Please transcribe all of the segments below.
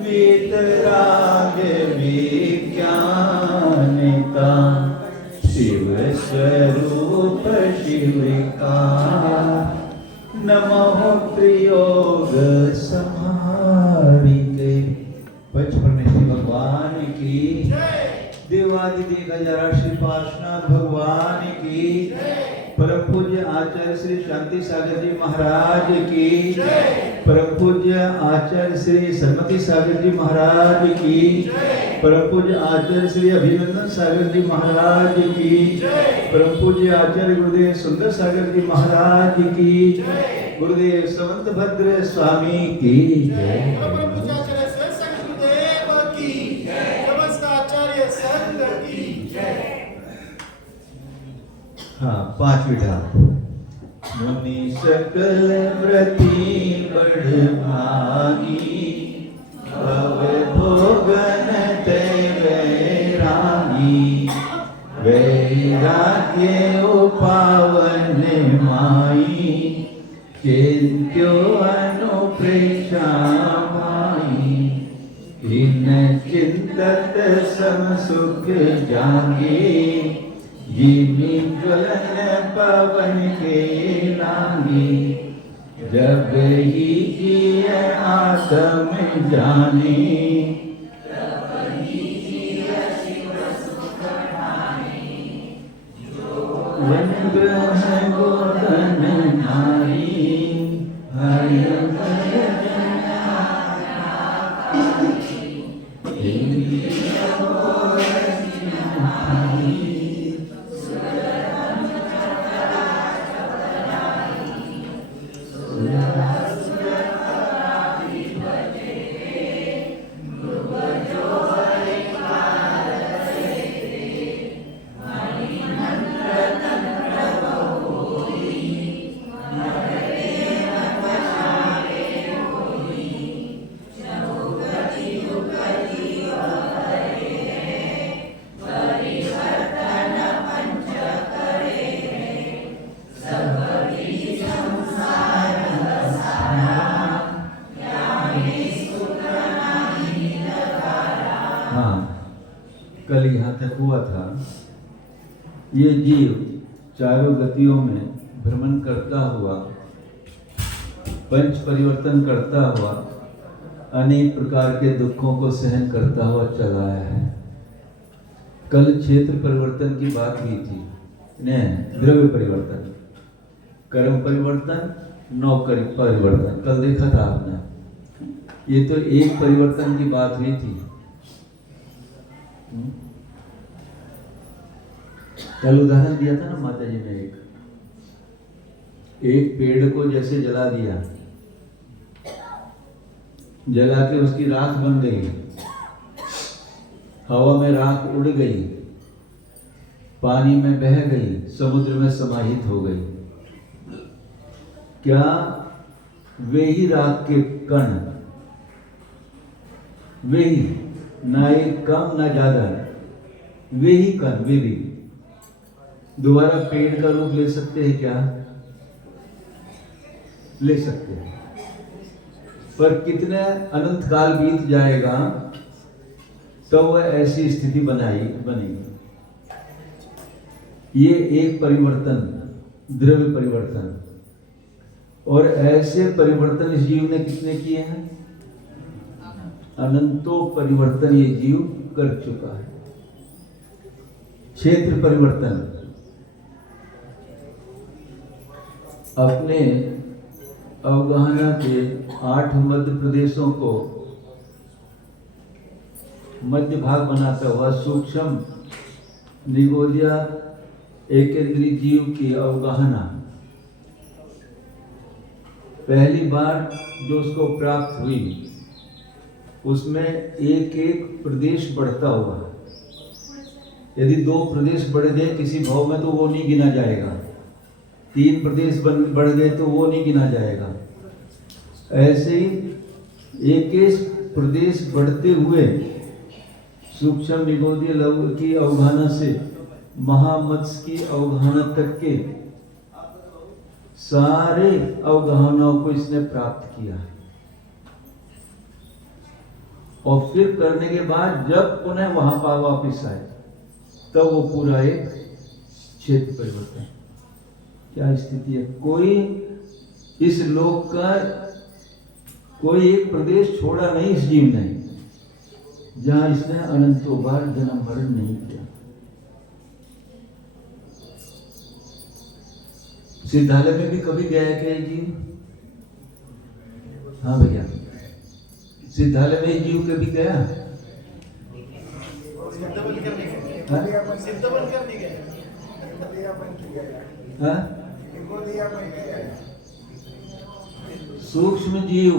वीतराग विज्ञानिता शिव स्वरूप शिव का नमः प्रयोग समारिते। पंच परमेश्वर भगवान की देवादिदेव गजरा श्री पार्श्वनाथ भगवान की परम पूज्य आचार्य श्री शांति सागर जी महाराज की परम पूज्य आचार्य श्री सरमती सागर जी महाराज की परम पूज्य आचार्य श्री अभिनंदन सागर जी महाराज की परम पूज्य आचार्य गुरुदेव सुंदर सागर जी महाराज की गुरुदेव समंत भद्र स्वामी की जय। हाँ, पांचवी ढाल। मुनि सकल व्रती बढ़ भागी भव भोगन ते वैरागी वैराग्य उपावन माई चिंत्यो अनुप्रेक्षा माई इन चिंतत सम सुख जागे जिमी ज्वलन पवन के लागी जब ही जिय आत्म जाने ग्रह गोधन नारी हरि कल यहाँ तक हुआ था। ये जीव चारों गतियों में भ्रमण करता हुआ पंच परिवर्तन करता हुआ अनेक प्रकार के दुखों को सहन करता हुआ चला आया है। कल क्षेत्र परिवर्तन की बात हुई थी, द्रव्य परिवर्तन, कर्म परिवर्तन, नौकरी परिवर्तन, कल देखा था आपने। ये तो एक परिवर्तन की बात हुई थी। कल उदाहरण दिया था ना माता जी ने, एक पेड़ को जैसे जला दिया, जला के उसकी राख बन गई, हवा में राख उड़ गई, पानी में बह गई, समुद्र में समाहित हो गई। क्या वे ही राख के कण, वे ही, ना एक कम ना ज्यादा, वे ही कण, वे भी दोबारा पेड़ का रूप ले सकते हैं क्या? ले सकते हैं, पर कितने अनंत काल बीत जाएगा तो वह ऐसी स्थिति बनेगी। ये एक परिवर्तन, द्रव्य परिवर्तन, और ऐसे परिवर्तन इस जीव ने कितने किए हैं? अनंतों परिवर्तन ये जीव कर चुका है। क्षेत्र परिवर्तन, अपने अवगाहना के 8 मध्य प्रदेशों को मध्य भाग बनाता हुआ सूक्ष्म निगोदिया एकेंद्रीय जीव की अवगाहना पहली बार जो उसको प्राप्त हुई, उसमें एक एक प्रदेश बढ़ता हुआ, यदि 2 प्रदेश बढ़ गए किसी भाव में तो वो नहीं गिना जाएगा, 3 प्रदेश बढ़ गए तो वो नहीं गिना जाएगा। ऐसे ही एक एक प्रदेश बढ़ते हुए सूक्ष्म निगोदीय लघु की अवगाहना से महामत्स्य की अवगाहना तक के सारे अवगाहनाओं को इसने प्राप्त किया। और फिर करने के बाद जब पुनः वहां पर वापिस आए तब वो पूरा एक क्षेत्र परिवर्तन। क्या स्थिति है? कोई इस लोक का कोई एक प्रदेश छोड़ा नहीं इस जीव ने, जहां इसने अनंतों बार जन्म मरण नहीं किया। सिद्धालय में भी कभी गया क्या जीव? हाँ भैया, सिद्धालय में जीव कभी गया? हाँ? सूक्ष्म जीव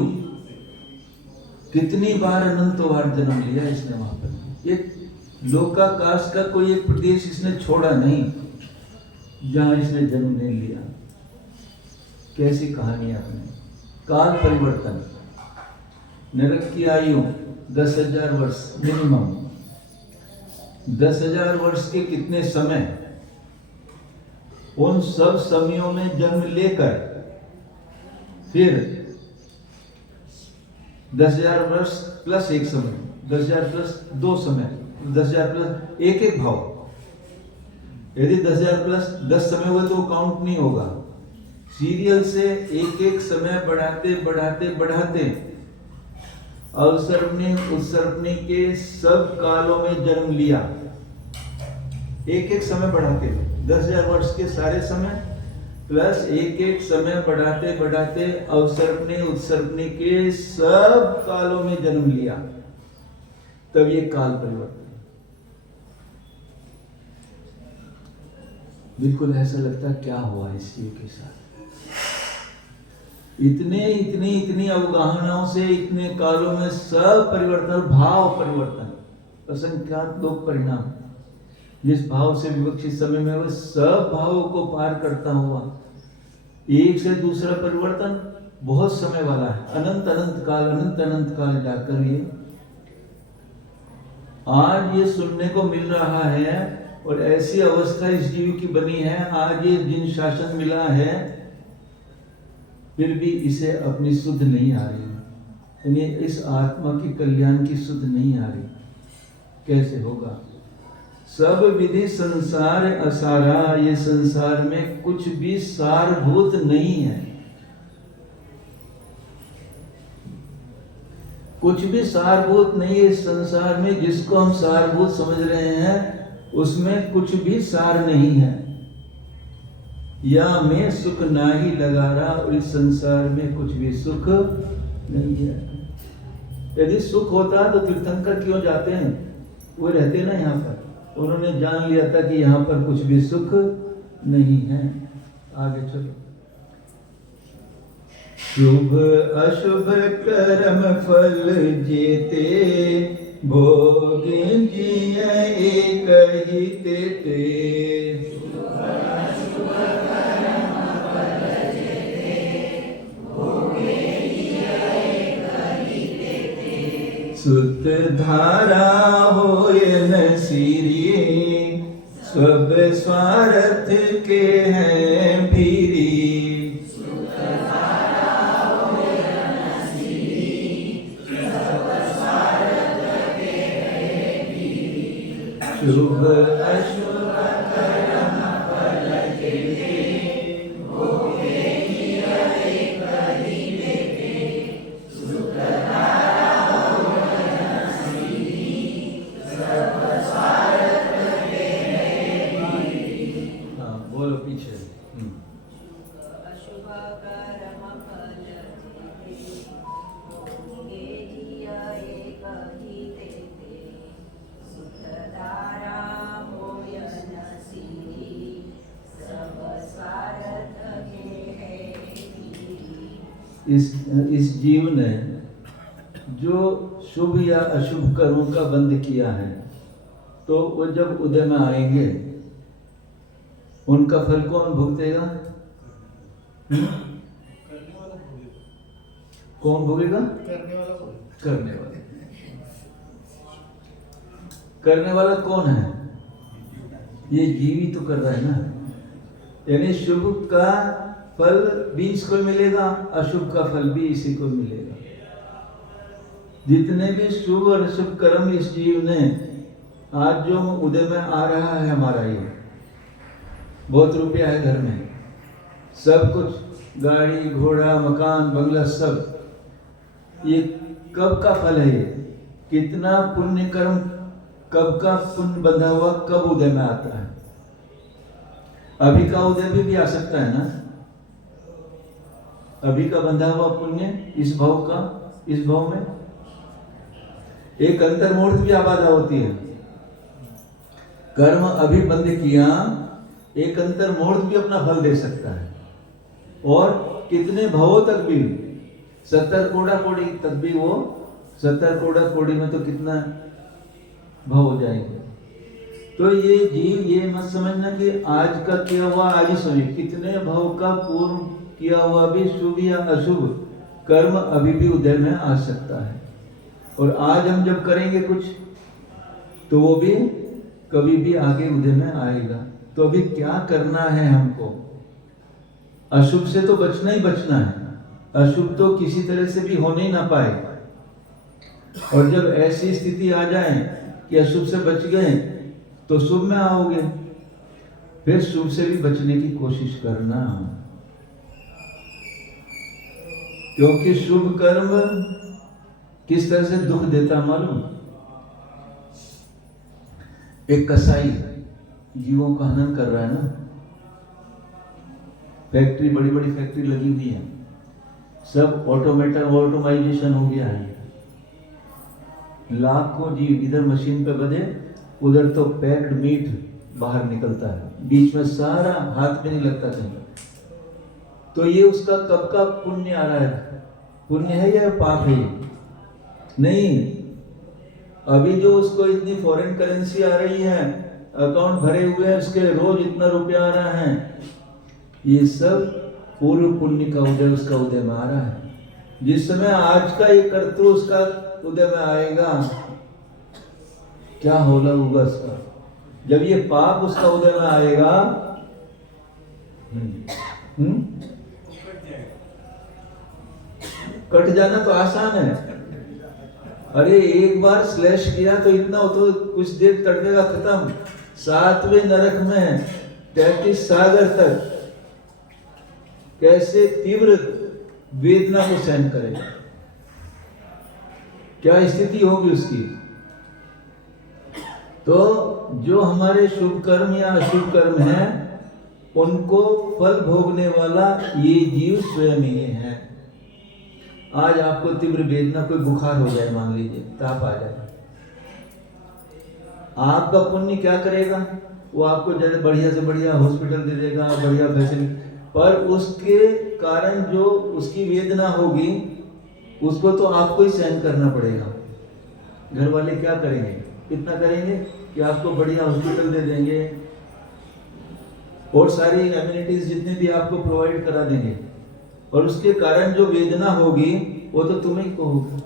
कितनी बार अनंतों बार जन्म लिया इसने वहां पर। एक लोकाकाश का कोई एक प्रदेश इसने छोड़ा नहीं जहां इसने जन्म नहीं लिया। कैसी कहानी आपने। काल परिवर्तन। नरक की आयु 10,000 वर्ष मिनिमम। 10,000 वर्ष के कितने समय, उन सब समयों में जन्म लेकर फिर 10,000 वर्ष प्लस एक समय, 10,000 प्लस 2 समय, 10,000 प्लस एक भाव। यदि 10,000 प्लस 10 समय हुए तो वो काउंट नहीं होगा। सीरियल से एक समय बढ़ाते बढ़ाते बढ़ाते अवसर्पणी उत्सर्पणी के सब कालों में जन्म लिया। एक समय बढ़ाते 10,000 वर्ष के सारे समय प्लस एक समय बढ़ाते बढ़ाते अवसर्पणी उत्सर्पणी के सब कालों में जन्म लिया। तब ये काल परिवर्तन। बिल्कुल ऐसा लगता क्या हुआ इस जीव के साथ। इतनी अवगाहनाओं से इतने कालों में सब परिवर्तन, भाव परिवर्तन, असंख्यात लोक परिणाम, जिस भाव से विवक्षित समय में वह सब भावों को पार करता हुआ एक से दूसरा परिवर्तन बहुत समय वाला है। अनंत अनंत काल जाकर ये आज ये सुनने को मिल रहा है। और ऐसी अवस्था इस जीव की बनी है, आज ये जिन शासन मिला है फिर भी इसे अपनी सुध नहीं आ रही, यानी इस आत्मा की कल्याण की सुध नहीं आ रही। कैसे होगा? सब विधि संसार असारा। ये संसार में कुछ भी सारभूत नहीं है, कुछ भी सारभूत नहीं है इस संसार में। जिसको हम सारभूत समझ रहे हैं उसमें कुछ भी सार नहीं है। या मैं सुख नाही लगा रहा, और इस संसार में कुछ भी सुख नहीं है। यदि सुख होता तो तीर्थंकर क्यों जाते हैं? वो रहते ना यहाँ पर। उन्होंने जान लिया था कि यहाँ पर कुछ भी सुख नहीं है। आगे चलो। शुभ अशुभ कर्म फल जेते, भोग जिय एक ही तेते। सुत धारा होय न सीरी, सब स्वार्थ के हैं भीरी। शुभ अशुभ कर्म फल जेते, भोग जिय एक ही तेते। सुत धारा होय न सीरी, सब स्वार्थ के हैं भीरी। हाँ बोलो पीछे। अशुभ कर्म फल जेते, भोग जिय एक ही तेते। सुत धारा होय न सीरी, सब स्वार्थ के हैं भीरी। इस जीव ने जो शुभ या अशुभ कर्मों का बंध किया है, तो वो जब उदय में आएंगे उनका फल कौन भुगतेगा? कौन भोगेगा? करने वाला। करने वाला कौन है? ये जीव ही तो कर रहा है ना। यानी शुभ का फल भी इसको मिलेगा, अशुभ का फल भी इसी को मिलेगा। जितने भी शुभ और अशुभ कर्म इस जीव ने आज जो उदय में आ रहा है हमारा, ये बहुत रुपया है घर में, सब कुछ गाड़ी घोड़ा मकान बंगला सब, ये कब का फल है? ये कितना पुण्य कर्म, कब का पुण्य बंधा हुआ, कब उदय में आता है? अभी का उदय भी आ सकता है ना, अभी का बंधा हुआ पुण्य इस भाव का, इस भाव में एक अंतर्मुहूर्त भी आबादा होती है। कर्म अभी बंद किया, एक अंतर्मुहूर्त भी अपना फल दे सकता है। और कितने भावों तक भी, 70 कोड़ा कोड़ी तक भी, वो 70 कोड़ा कोड़ी में तो कितना भाव हो जाएंगे। तो ये जीव ये मत समझना कि आज का किया हुआ आज ही समझ, कितने भाव का पूर्व किया हुआ भी शुभ या अशुभ कर्म अभी भी उदय में आ सकता है। और आज हम जब करेंगे कुछ तो वो भी कभी भी आगे उदय में आएगा। तो अभी क्या करना है हमको? अशुभ से तो बचना ही बचना है, अशुभ तो किसी तरह से भी होने ही ना पाए। और जब ऐसी स्थिति आ जाए कि अशुभ से बच गए तो शुभ में आओगे, फिर शुभ से भी बचने की कोशिश करना, क्योंकि शुभ कर्म किस तरह से दुख देता मालूम? एक कसाई जीवों का हनन कर रहा है ना, फैक्ट्री, बड़ी बड़ी फैक्ट्री लगी हुई है, सब ऑटोमाइजेशन हो गया है, लाखों जीव इधर मशीन पे बधे, उधर तो पैक्ड मीट बाहर निकलता है, बीच में सारा हाथ में नहीं लगता कहीं। तो ये उसका कब का पुण्य आ रहा है? पुण्य है या पाप है? नहीं, अभी जो उसको इतनी फॉरेन करेंसी आ रही है, अकाउंट भरे हुए हैं उसके, रोज इतना रुपया आ रहा है, ये सब पूर्व पुण्य का उदय, उसका उदय में आ रहा है। जिस समय आज का ये कर्तृ उसका उदय में आएगा, क्या होला होगा उसका? जब ये पाप उसका उदय में आएगा, कट जाना तो आसान है। अरे एक बार स्लैश किया तो इतना तो कुछ देर तड़पेगा, खत्म। 7वें नरक में 33 सागर तक कैसे तीव्र वेदना को सहन करेगा, क्या स्थिति होगी उसकी? तो जो हमारे शुभ कर्म या अशुभ कर्म है, उनको फल भोगने वाला ये जीव स्वयं ही है। आज आपको तीव्र वेदना, कोई बुखार हो जाए, मान लीजिए ताप आ जाए, आपका पुण्य क्या करेगा? वो आपको ज्यादा बढ़िया से बढ़िया हॉस्पिटल दे देगा, बढ़िया फैसिलिटी, पर उसके कारण जो उसकी वेदना होगी उसको तो आपको ही सहन करना पड़ेगा। घर वाले क्या करेंगे? कितना करेंगे कि आपको बढ़िया हॉस्पिटल दे देंगे और सारी एमिनिटीज जितने भी आपको प्रोवाइड करा देंगे, और उसके कारण जो वेदना होगी वो तो तुम्हें को होगी,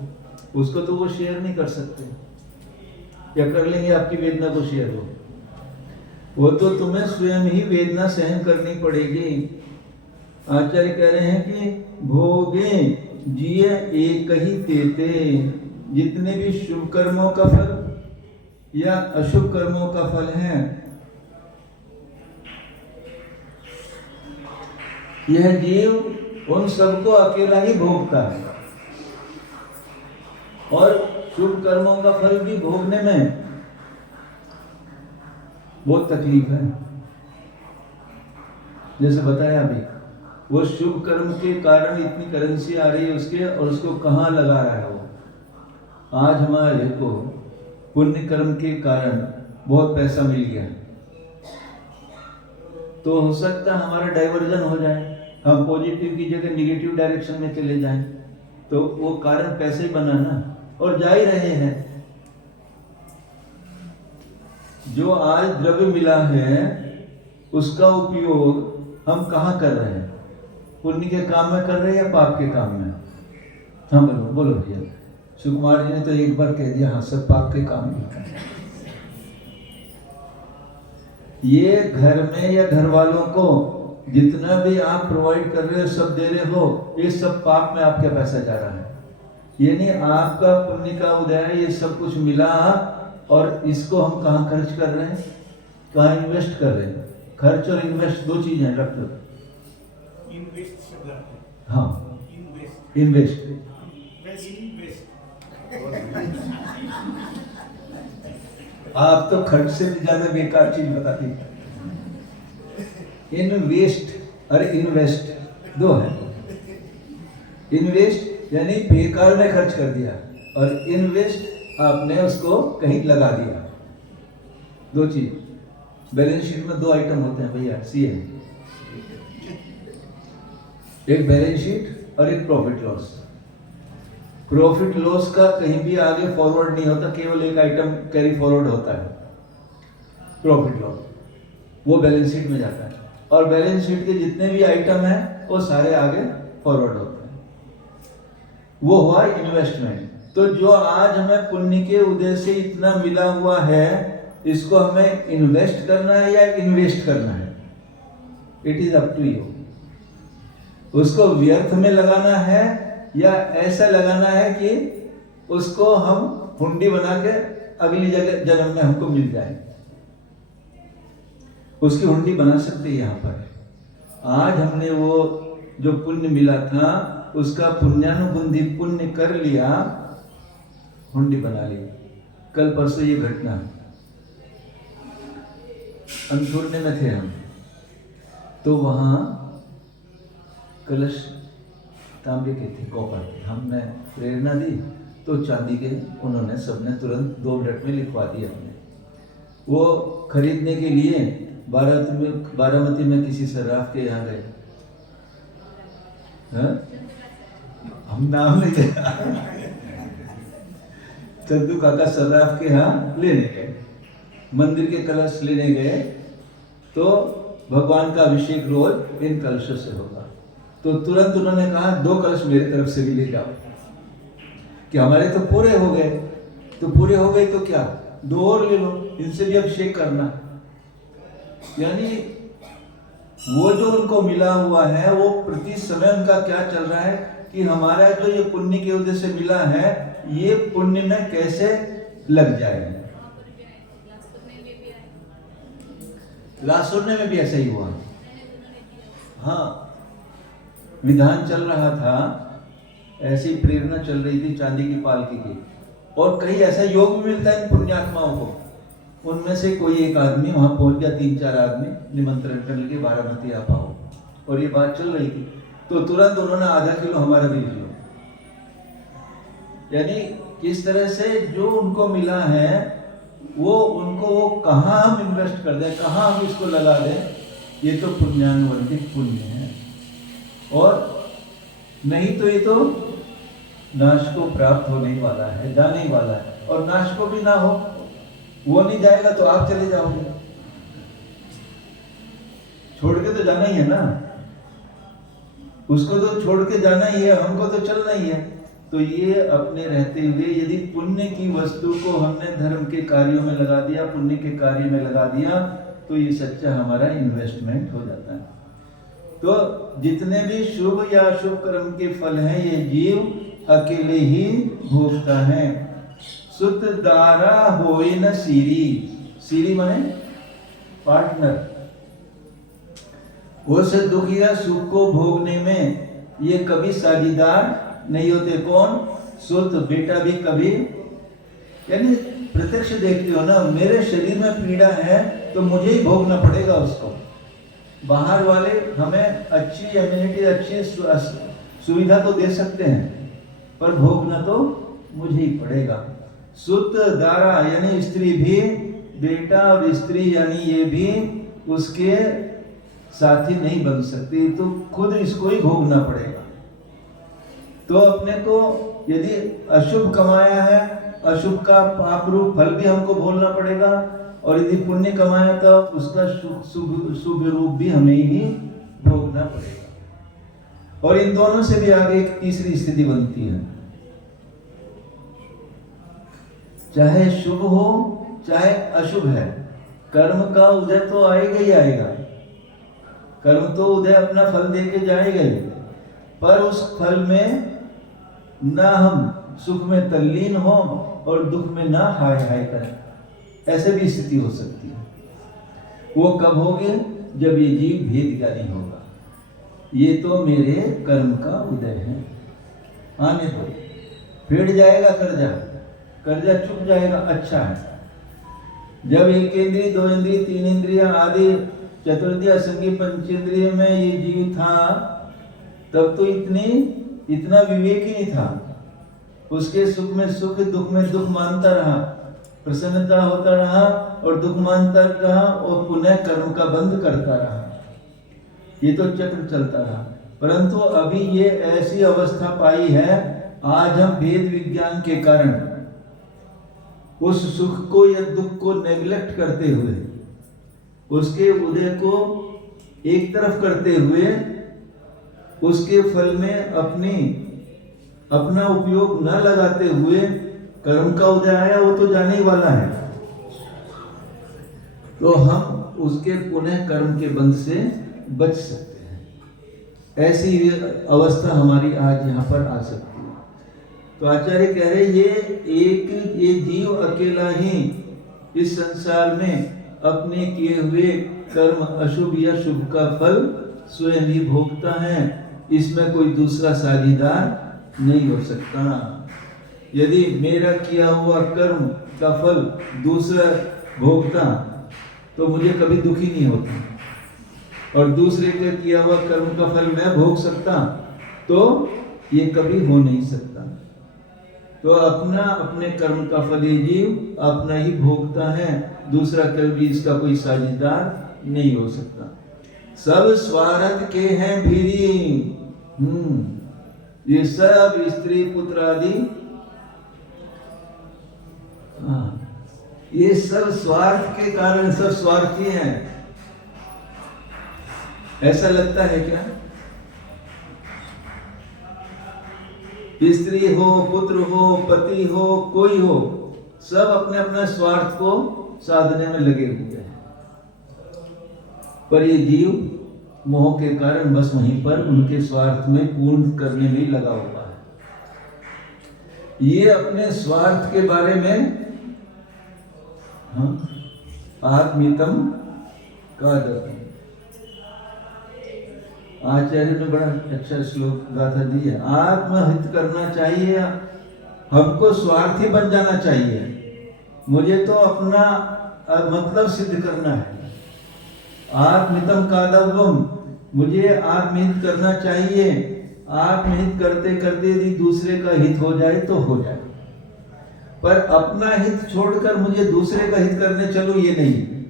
उसको तो वो शेयर नहीं कर सकते। क्या कर लेंगे आपकी वेदना को शेयर? वो तो तुम्हें स्वयं ही वेदना सहन करनी पड़ेगी। आचार्य कह रहे हैं कि भोगे जिए एक ही तेते, जितने भी शुभ कर्मों का फल या अशुभ कर्मों का फल है, यह जीव उन सबको अकेला ही भोगता है। और शुभ कर्मों का फल भी भोगने में बहुत तकलीफ है। जैसे बताया अभी, वो शुभ कर्म के कारण इतनी करेंसी आ रही है उसके, और उसको कहाँ लगा रहा है वो। आज हमारे को पुण्य कर्म के कारण बहुत पैसा मिल गया, तो हो सकता है हमारा डाइवर्जन हो जाए, हम पॉजिटिव की जगह निगेटिव डायरेक्शन में चले जाएं, तो वो कारण पैसे ही बना ना, और जा ही रहे हैं। जो आज द्रव्य मिला है उसका उपयोग हम कहाँ कर रहे हैं? पुण्य के काम में कर रहे हैं या पाप के काम में? हाँ बोलो बोलो भैया। सुकुमार जी ने तो एक बार कह दिया, हाँ सब पाप के काम में। ये घर में या घर वालों को जितना भी आप प्रोवाइड कर रहे हो, सब दे रहे हो, ये सब पाप में आपका पैसा जा रहा है। यानी आपका पुण्य का उदय, ये सब कुछ मिला और इसको हम कहाँ खर्च कर रहे हैं, कहाँ इन्वेस्ट कर रहे हैं? खर्च और इन्वेस्ट दो चीजें हैं डॉक्टर। इन्वेस्ट शब्द है। हाँ, इन्वेस्ट इन्वेस्ट। आप तो खर्च से भी ज्यादा बेकार चीज बता दी। इन्वेस्ट और इन्वेस्ट दो है। इन्वेस्ट यानी बेकार में खर्च कर दिया, और इन्वेस्ट आपने उसको कहीं लगा दिया। दो चीज। बैलेंस शीट में दो आइटम होते हैं भैया, सी है, एक बैलेंस शीट और एक प्रॉफिट लॉस। प्रॉफिट लॉस का कहीं भी आगे फॉरवर्ड नहीं होता, केवल एक आइटम कैरी फॉरवर्ड होता है, प्रॉफिट लॉस, वो बैलेंस शीट में जाता है। और बैलेंस शीट के जितने भी आइटम हैं वो सारे आगे फॉरवर्ड होते हैं। वो हुआ इन्वेस्टमेंट। तो जो आज हमें पुण्य के उदय से इतना मिला हुआ है, इसको हमें इन्वेस्ट करना है या इन्वेस्ट करना है? It is up to you. उसको व्यर्थ में लगाना है या ऐसा लगाना है कि उसको हम हुंडी बना के अगली जगह जन्म में हमको मिल जाए। उसकी हुंडी बना सकते हैं। यहाँ पर आज हमने वो जो पुण्य मिला था उसका पुण्यानुबंधी पुण्य कर लिया, हुंडी बना ली। कल परसों ये घटना, अंथुरने में थे हम, तो वहां कलश तांबे के थे, कॉपर के। हमने प्रेरणा दी तो चांदी के उन्होंने सबने तुरंत 2 मिनट में लिखवा दिए हमने। वो खरीदने के लिए बारामती में किसी सर्राफ के यहाँ गए, हम नाम नहीं देना, चंदू काका सर्राफ के यहाँ लेने गए, मंदिर के कलश लेने गए। तो भगवान का अभिषेक रोज इन कलशों से होगा। तो तुरंत उन्होंने कहा 2 कलश मेरी तरफ से भी ले जाओ, कि हमारे तो पूरे हो गए। तो पूरे हो गए तो क्या, 2 और ले लो, इनसे भी अभिषेक करना। यानी वो जो उनको मिला हुआ है वो प्रति समय उनका क्या चल रहा है कि हमारा जो ये पुण्य के उदय से मिला है, ये पुण्य में कैसे लग जाए। लासोने में भी ऐसा ही हुआ। हाँ, विधान चल रहा था, ऐसी प्रेरणा चल रही थी चांदी की पालकी की, और कहीं ऐसा योग भी मिलता है इन पुण्यात्माओं को। उनमें से कोई एक आदमी वहां पहुंच गया, 3-4 आदमी निमंत्रण करने के, बारामती आ पाओ, और ये बात चल रही थी। तो तुरंत उन्होंने आधा किलो हमारा भी लिया। यानी किस तरह से जो उनको मिला है वो उनको, वो कहाँ हम इन्वेस्ट कर दें, कहाँ हम इसको लगा दें, ये तो पुण्यानुबंधित पुण्य है। और नहीं तो ये तो नाश को प्राप्त होने वाला है, जाने वाला है। और नाश को भी ना हो, वो नहीं जाएगा तो आप चले जाओगे, छोड़ के तो जाना ही है ना, उसको तो छोड़ के जाना ही है, हमको तो चलना ही है। तो ये अपने रहते हुए यदि पुण्य की वस्तु को हमने धर्म के कार्यों में लगा दिया, पुण्य के कार्य में लगा दिया, तो ये सच्चा हमारा इन्वेस्टमेंट हो जाता है। तो जितने भी शुभ या अशुभ कर्म के फल हैं, ये जीव अकेले ही भोगता है। सुत दारा होए न सीरी, सीरी माने पार्टनर। उस दुख या सुख को भोगने में ये कभी साझीदार नहीं होते। कौन? सुत, बेटा भी कभी, यानी प्रत्यक्ष देखते हो ना, मेरे शरीर में पीड़ा है तो मुझे ही भोगना पड़ेगा उसको। बाहर वाले हमें अच्छी इम्यूनिटी, अच्छी सुविधा तो दे सकते हैं, पर भोगना तो मुझे ही पड़ेगा। सुत दारा यानी स्त्री भी, बेटा और स्त्री यानी ये भी उसके साथी नहीं बन सकती, तो खुद इसको ही भोगना पड़ेगा। तो अपने को यदि अशुभ कमाया है, अशुभ का पाप रूप फल भी हमको भोगना पड़ेगा, और यदि पुण्य कमाया तो उसका शुभ रूप भी हमें ही भोगना पड़ेगा। और इन दोनों से भी आगे एक तीसरी स्थिति बनती है, चाहे शुभ हो चाहे अशुभ है, कर्म का उदय तो आएगा ही आएगा। कर्म तो उदय अपना फल दे के जाएगा ही, पर उस फल में ना हम सुख में तल्लीन हो और दुख में ना हाय हाय करें। ऐसे भी स्थिति हो सकती है। वो कब होगी? जब ये जीव भेद ज्ञानी होगा। ये तो मेरे कर्म का उदय है, आने दो। फेड़ जाएगा कर्जा, कर्जा चुक जाएगा, अच्छा है। जब एक इंद्रिय, दो इंद्रिय, तीन इंद्रिय आदि चतुर्दीय असंगी पंचेंद्रिय में ये जीव था, तब तो इतना विवेक ही नहीं था। उसके सुख में सुख, दुख में दुख मानता रहा, प्रसन्नता होता रहा और दुख मानता रहा और पुनः कर्म का बंध करता रहा। ये तो चक्र चलता रहा। परंतु अभी ये ऐसी अवस्था पाई है, आज हम भेद विज्ञान के कारण उस सुख को या दुख को नेग्लेक्ट करते हुए, उसके उदय को एक तरफ करते हुए, उसके फल में अपना उपयोग न लगाते हुए, कर्म का उदय आया वो तो जाने ही वाला है, तो हम उसके पुनः कर्म के बंध से बच सकते हैं। ऐसी अवस्था हमारी आज यहाँ पर आ सकती है। तो आचार्य कह रहे ये जीव अकेला ही इस संसार में अपने किए हुए कर्म अशुभ या शुभ का फल स्वयं ही भोगता है। इसमें कोई दूसरा साझीदार नहीं हो सकता। यदि मेरा किया हुआ कर्म का फल दूसरा भोगता तो मुझे कभी दुखी नहीं होता, और दूसरे का किया हुआ कर्म का फल मैं भोग सकता तो ये कभी हो नहीं सकता। तो अपने कर्म का फल ये जीव अपना ही भोगता है, दूसरा कभी इसका कोई साझीदार नहीं हो सकता। सब स्वार्थ के हैं भीरी। ये सब स्त्री पुत्र आदि, ये सब स्वार्थ के कारण सब स्वार्थी हैं। ऐसा लगता है क्या? स्त्री हो, पुत्र हो, पति हो, कोई हो, सब अपने अपने स्वार्थ को साधने में लगे हुए हैं। पर ये जीव मोह के कारण बस वहीं पर उनके स्वार्थ में पूर्ण करने में लगा हुआ है। ये अपने स्वार्थ के बारे में आत्मितम का दर्शन। आचार्य ने बड़ा अच्छा श्लोक गाथा दी है। आत्महित करना चाहिए, हमको स्वार्थी बन जाना चाहिए। मुझे तो अपना मतलब सिद्ध करना है। आत्मितम कादव्यम, मुझे आत्महित करना चाहिए। आत्महित करते करते यदि दूसरे का हित हो जाए तो हो जाए, पर अपना हित छोड़कर मुझे दूसरे का हित करने चलो, ये नहीं।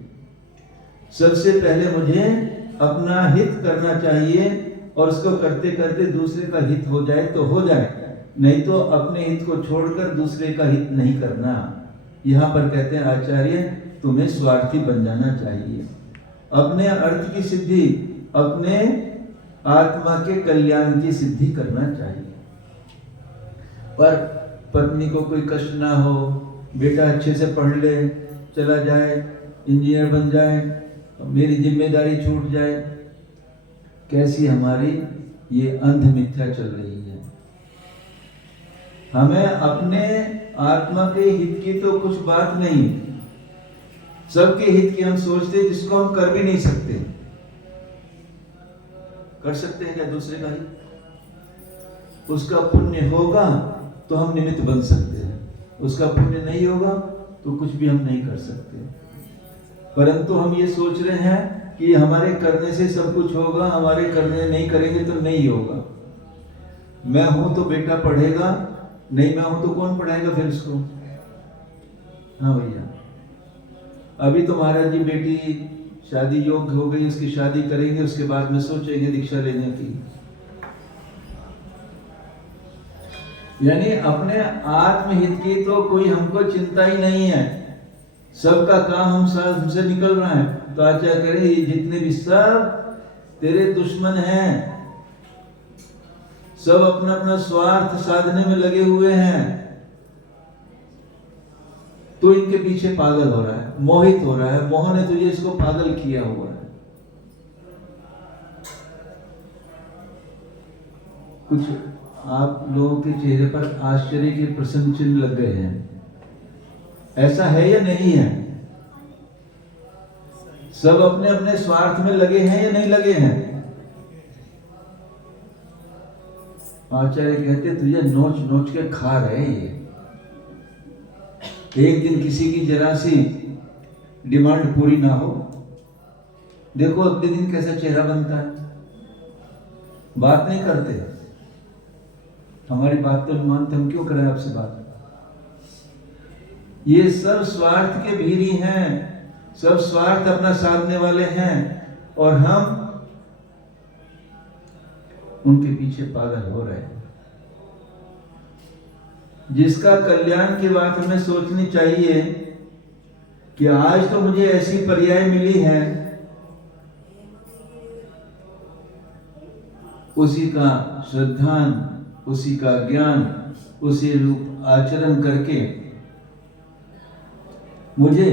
सबसे पहले मुझे अपना हित करना चाहिए, और उसको करते करते दूसरे का हित हो जाए तो हो जाए, नहीं तो अपने हित को छोड़कर दूसरे का हित नहीं करना। यहाँ पर कहते हैं आचार्य, तुम्हें स्वार्थी बन जाना चाहिए। अपने अर्थ की सिद्धि, अपने आत्मा के कल्याण की सिद्धि करना चाहिए। पर पत्नी को कोई कष्ट ना हो, बेटा अच्छे से पढ़ ले, चला जाए, इंजीनियर बन जाए, मेरी जिम्मेदारी छूट जाए। कैसी हमारी ये अंध मिथ्या चल रही है। हमें अपने आत्मा के हित की तो कुछ बात नहीं, सबके हित की हम सोचते हैं, जिसको हम कर भी नहीं सकते। कर सकते हैं क्या दूसरे का हित? उसका पुण्य होगा तो हम निमित्त बन सकते हैं, उसका पुण्य नहीं होगा तो कुछ भी हम नहीं कर सकते। परंतु हम ये सोच रहे हैं कि हमारे करने से सब कुछ होगा, हमारे करने नहीं करेंगे तो नहीं होगा। मैं हूं तो बेटा पढ़ेगा, नहीं मैं हूं तो कौन पढ़ाएगा फिर उसको? हाँ भैया, अभी तो महाराज जी बेटी शादी योग्य हो गई, उसकी शादी करेंगे, उसके बाद में सोचेंगे दीक्षा लेने की। यानी अपने आत्महित की तो कोई हमको चिंता ही नहीं है, सबका काम हमसे निकल रहा है। तो आचार्य करे, ये जितने भी सब तेरे दुश्मन हैं, सब अपना अपना स्वार्थ साधने में लगे हुए हैं, तो इनके पीछे पागल हो रहा है, मोहित हो रहा है। मोह ने तुझे इसको पागल किया हुआ है। कुछ आप लोगों के चेहरे पर आश्चर्य के प्रसन्न चिन्ह लग गए हैं। ऐसा है या नहीं है? सब अपने अपने स्वार्थ में लगे हैं या नहीं लगे हैं? आचार्य कहते तुझे नोच नोच के खा रहे ये। एक दिन किसी की जरा सी डिमांड पूरी ना हो, देखो अगले दिन कैसा चेहरा बनता है। बात नहीं करते, हमारी बात तो नहीं मानते, हम क्यों करें आपसे बात? ये सब स्वार्थ के भीरी हैं, सब स्वार्थ अपना साधने वाले हैं, और हम उनके पीछे पागल हो रहे हैं। जिसका कल्याण की बात हमें सोचनी चाहिए कि आज तो मुझे ऐसी पर्याय मिली है, उसी का श्रद्धान, उसी का ज्ञान, उसी रूप आचरण करके मुझे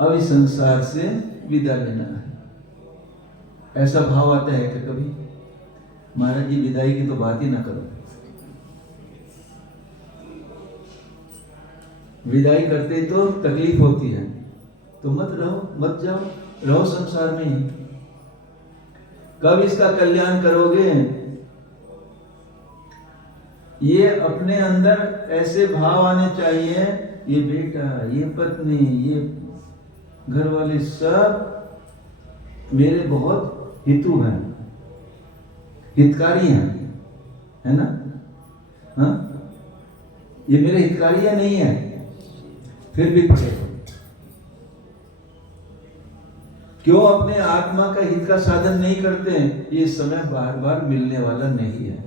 अब इस संसार से विदा लेना है। ऐसा भाव आता है कि कभी महाराज जी विदाई की तो बात ही ना करो, विदाई करते तो तकलीफ होती है, तो मत रहो, मत जाओ, रहो संसार में ही। कब इसका कल्याण करोगे? ये अपने अंदर ऐसे भाव आने चाहिए, ये बेटा, ये पत्नी, ये घर वाले सब मेरे बहुत हितु हैं, हितकारी हैं, है ना? हाँ, ये मेरे हितकारी या नहीं है? फिर भी पड़े क्यों अपने आत्मा का हित का साधन नहीं करते हैं? ये समय बार बार मिलने वाला नहीं है।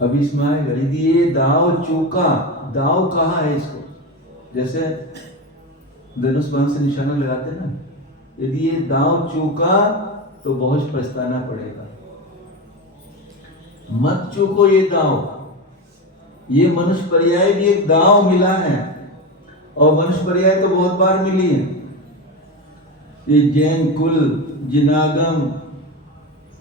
अब इसमें आएगा, यदि ये दाव चूका, दाव कहाँ है इसको? जैसे धनुष बाण से निशाना लगाते ना, यदि ये दाव चूका तो बहुत पछताना पड़ेगा। मत चूको ये दाव। ये मनुष्य पर्याय भी एक दाव मिला है, और मनुष्य पर्याय तो बहुत बार मिली है। ये जैन कुल, जिनागम,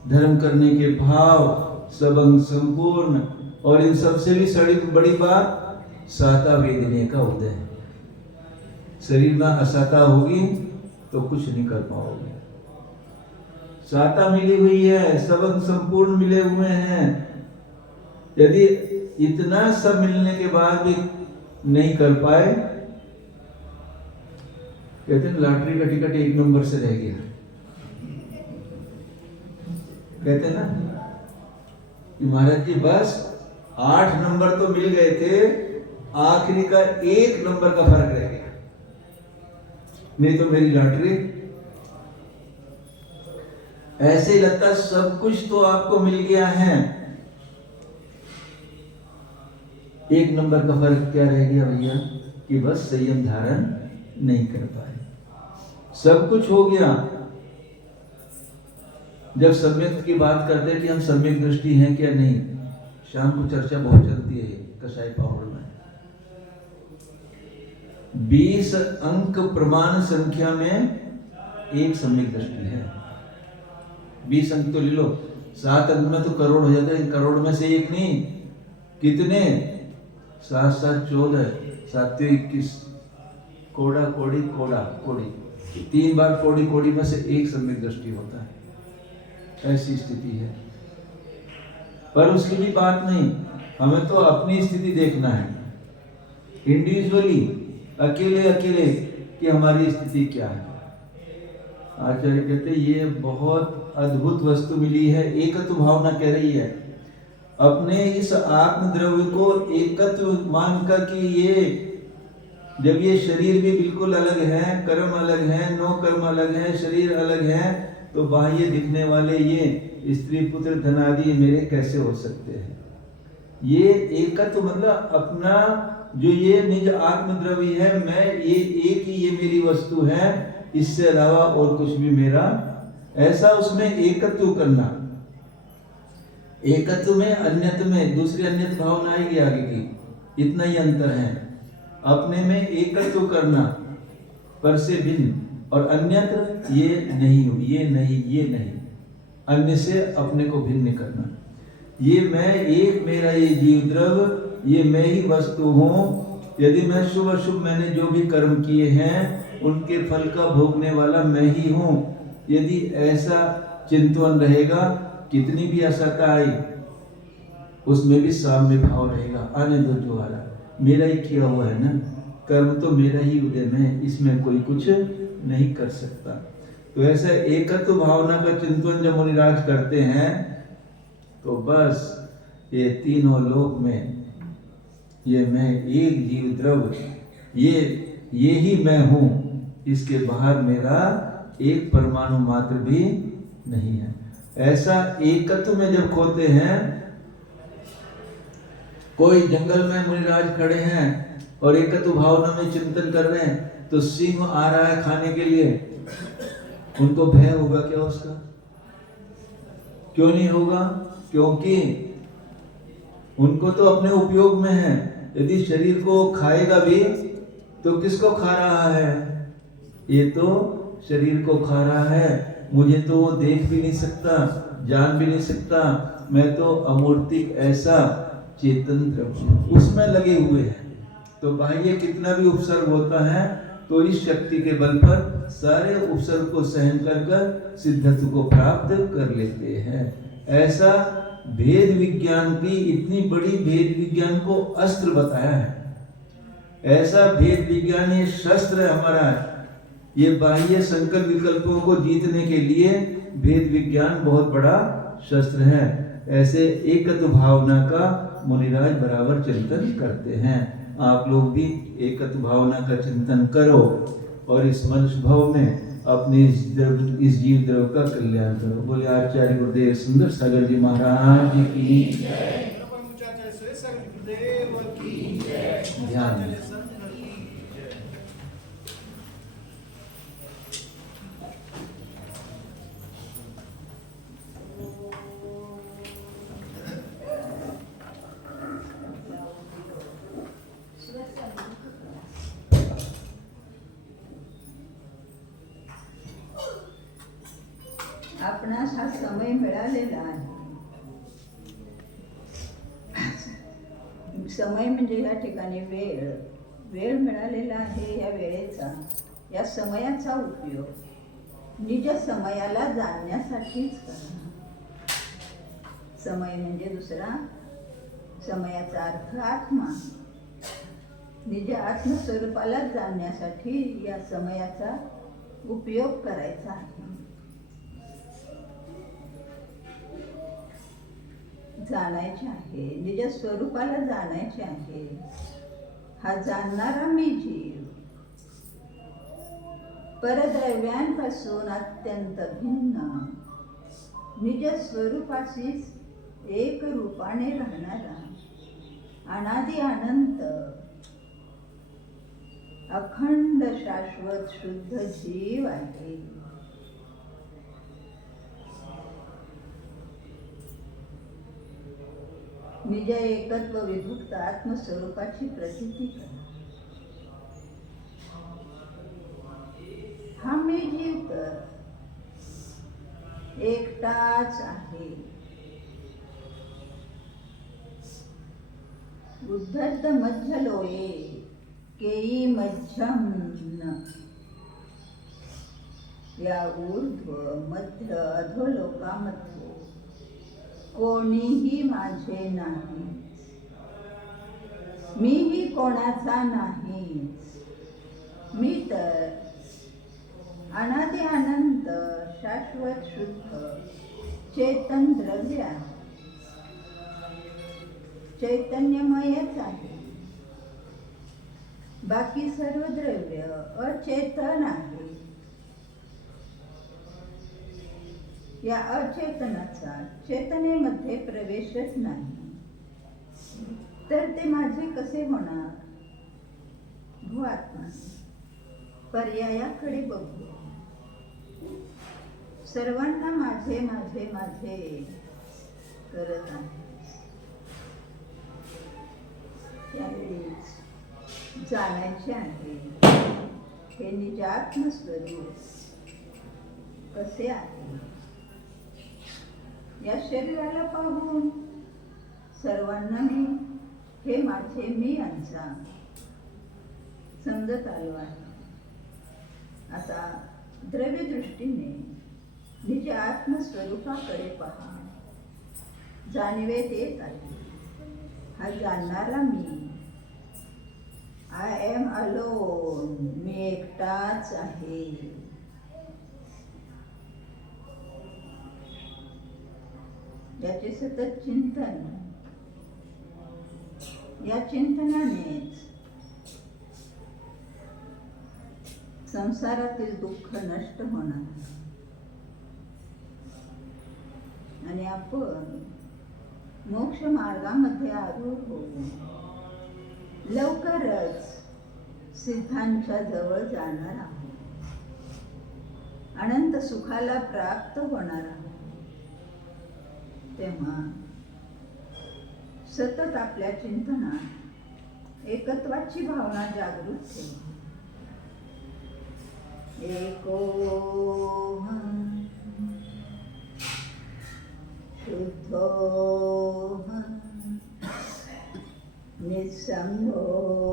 धर्म करने के भाव, सबंग संपूर्ण, और इन सबसे भी बड़ी बात साता वेदने का उदय है। शरीर में असाता होगी तो कुछ नहीं कर पाओगे। साता मिली हुई है, सबंग संपूर्ण मिले हुए हैं। यदि इतना सब मिलने के बाद भी नहीं कर पाए, कहते हैं लॉटरी का टिकट 1 नंबर से रह गया। कहते ना कि महाराज जी बस 8 नंबर तो मिल गए थे, आखिरी का 1 नंबर का फर्क रह गया, नहीं तो मेरी लॉटरी। ऐसे ही लगता सब कुछ तो आपको मिल गया है, 1 नंबर का फर्क क्या रह गया भैया? कि बस संयम धारण नहीं कर पाए। सब कुछ हो गया। जब सम्यक की बात करते हैं कि हम सम्यक दृष्टि हैं क्या नहीं, शाम को चर्चा बहुत चलती है कसाई पावड़ में। 20 अंक प्रमाण संख्या में एक सम्यक दृष्टि है। 20 अंक तो ले लो, 7 अंक में तो करोड़ हो जाता है। करोड़ में से एक नहीं, कितने? 7 7 14, 7 21, कोड़ा कोड़ी कोड़ा कोड़ी, 3 बार कोड़ी कोड़ी में से एक सम्यक दृष्टि होता है। ऐसी स्थिति है। पर उसकी भी बात नहीं, हमें तो अपनी स्थिति देखना है, इंडिविजुअली, अकेले अकेले कि हमारी स्थिति क्या है। आचार्य कहते ये बहुत अद्भुत वस्तु मिली है। एकत्व भावना कह रही है, अपने इस आत्म द्रव्य को एकत्व मानकर कि ये जब ये शरीर भी बिल्कुल अलग है, कर्म अलग है, नो कर्म अलग है, शरीर अलग है, तो बाह्य दिखने वाले ये स्त्री पुत्र धनादि मेरे कैसे हो सकते हैं? ये एकत्व मतलब अपना जो ये निज आत्म द्रव्य है, मैं ये एक ही ये मेरी वस्तु है, इससे अलावा और कुछ भी मेरा, ऐसा उसमें एकत्व करना। एकत्व में अन्यत्व में दूसरी अन्यत्व भावना आएगी आगे की, इतना ही अंतर है। अपने में एकत्व करना, पर से भिन्न, और अन्यत्र ये नहीं, ये नहीं, ये नहीं, अन्य से अपने को भिन्न करना। ये मैं एक, मेरा ये जीव द्रव, ये मैं ही वस्तु हूँ। यदि मैं शुभ अशुभ मैंने जो भी कर्म किए हैं उनके फल का भोगने वाला मैं ही हूँ। यदि ऐसा चिंतन रहेगा, कितनी भी असत्ता आई उसमें भी साम्य भाव रहेगा। आने दो जो आ रहा, मेरा ही किया हुआ है ना, कर्म तो मेरा ही उद्यम है, इसमें कोई कुछ नहीं कर सकता। तो ऐसा एकत्व भावना का चिंतन जब मुनिराज करते हैं तो बस ये तीनों लोक में ये मैं एक जीव द्रव, ये ही मैं हूँ, इसके बाहर मेरा एक परमाणु मात्र भी नहीं है। ऐसा एकत्व में जब खोते हैं, कोई जंगल में मुनिराज खड़े हैं और एकत्व भावना में चिंतन कर रहे हैं, तो सिंह आ रहा है खाने के लिए, उनको भय होगा क्या उसका? क्यों नहीं होगा? क्योंकि उनको तो अपने उपयोग में है। यदि शरीर को खाएगा भी तो किसको खा रहा है? ये तो शरीर को खा रहा है। मुझे तो वो देख भी नहीं सकता, जान भी नहीं सकता। मैं तो अमूर्तिक ऐसा चेतन द्रव्य उसमें लगे हुए हैं। तो बाह्य कितना भी उपसर्ग होता है तो इस शक्ति के बल पर सारे उपसर्ग को सहन कर सिद्धत्व को प्राप्त कर लेते हैं। ऐसा भेद विज्ञान की, इतनी बड़ी भेद विज्ञान को अस्त्र बताया है। ऐसा भेद विज्ञान ये शस्त्र है हमारा। ये बाह्य संकल्प विकल्पों को जीतने के लिए भेद विज्ञान बहुत बड़ा शस्त्र है। ऐसे एकत्व भावना का मुनिराज बराबर चिंतन करते हैं। आप लोग भी एकत्व भावना का चिंतन करो और इस मनुष्य भाव में अपने इस जीव द्रव का कल्याण करो। बोले आचार्य गुरुदेव सुंदर सागर जी महाराज की ध्यान। आपणास हा समय मिळालेला आहे। समय म्हणजे या ठिकाणी वेळ मिळालेला आहे। या वेळेचा, या समयाचा उपयोग निज समयाला जाणण्यासाठीच करा। समय म्हणजे दुसरा, समयाचा अर्थ आत्मा। निज आत्मस्वरूपाला जाणण्यासाठी या समयाचा उपयोग करायचा आहे। जाणायचे आहे, निज स्वरूपाला जाणायचे आहे। हा जाणणारा मी जीव परद्रव्यांपासून अत्यंत भिन्न निज स्वरूपाशीच एक रूपाने राहणारा अनादि अनंत अखंड शाश्वत शुद्ध जीव आहे। निज एकत्व विभक्त आत्मस्वरूपाची प्रतीती करा। हा मी जीव तर एकटाच आहे। उद्धत मध्य लोये केई मध्यम या ऊर्ध्व मध्य अधोलोकामध्ये कोणीही माझे नाही, मीही कोणाचा नाही। मी तर अनादि अनंत शाश्वत शुद्ध चेतन द्रव्य आहे, चैतन्यमयच आहे। बाकी सर्व द्रव्य अचेतन आहे। या अचेतनाचा चेतनेमध्ये प्रवेशच नाही, तर ते माझे कसे होणार? भू आत्मा पर्यायाकडे बघू। सर्वांना माझे माझे माझे करत आहे। त्यावेळी जाणायचे आहे हे निज आत्मस्वरूप कसे आहे। या शरीराला पाहून सर्वांना मी हे माझे मी यांचा समजत आलो आहे. आता द्रव्य दृष्टीने निज आत्मस्वरूपाकडे पहा. जाणीवेत येत आहे हा जाणणारा मी. आय एम अलोन, मी एकटाच आहे. याचे सतत चिंतन, या चिंतनानेच संसारातील दुःख नष्ट होणार आणि आपण मोक्ष मार्गामध्ये आरूढ होऊ. लवकरच सिद्धांच्या जवळ जाणार आहोत. अनंत सुखाला प्राप्त होणार आहोत. तेव्हा सतत आपल्या चिंतनात एकत्वाची भावना जागृत ठेवा. एकोहम शुद्धोहम निस्संगोहम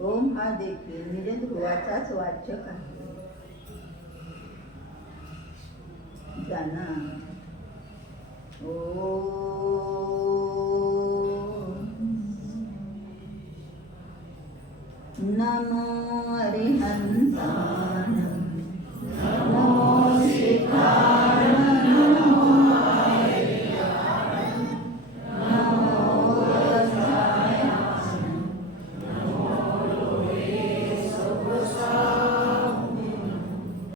ओम हा देखील निज ध्रुवाचाच वाचक आहे. ज्यांना